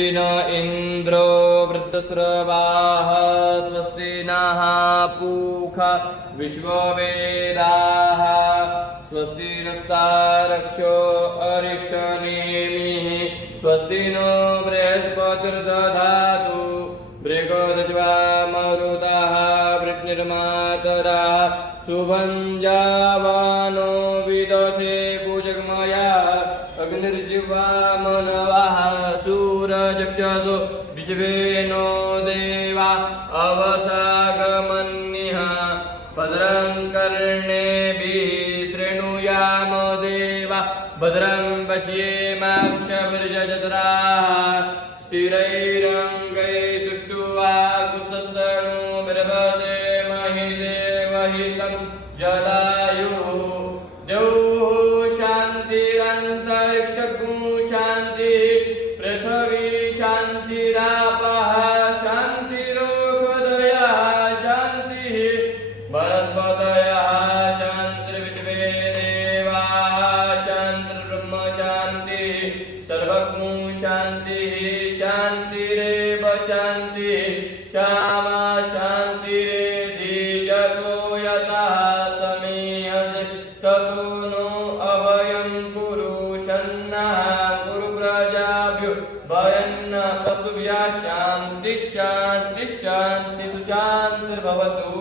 न इन्द्रो वृद्धस्रवाः स्वस्ति नः पूषा विश्ववेदाः स्वस्ति नस्तारक्षो अरिष्टनेमिः स्वस्ति नो बृहस्पतिर्दधातु बृहद्ज्वामरुतः वृष्णिर्मातरः शुभं जावानो विदधे पूजकमया अग्निर्जिह्वामनवः सूरजक्षसो विश्वे नो देवा अवसागमन्यः भद्रं कर्णेभिः शृणुयाम देवा भद्रं पश्येमाक्षभिर्यजत्राः स्थिरैरङ्गैस्तुष्ट्वा कुशस्तनूभिर्भसे महि देवहितं जदायुः द्यौः शान्तिरन्तरिक्षगुं शान्तिः पृथिवी शान्तिरापः शान्तिरोषधयः शान्तिः वनस्पतयः शान्तिर्विश्वे देवाः शान्तिर्ब्रह्म शान्तिः सर्वज्ञो शान्तिः शान्तिरेव शान्तिः श्यामा शान्तिरेधि जतो यतः समीहसे ततो नो अभयं कुरु शन्नः कुरु प्रजाभ्यो भयन्न पशुभ्यः शान्तिः शान्तिः शान्तिः सुशान्तिर्भवतु।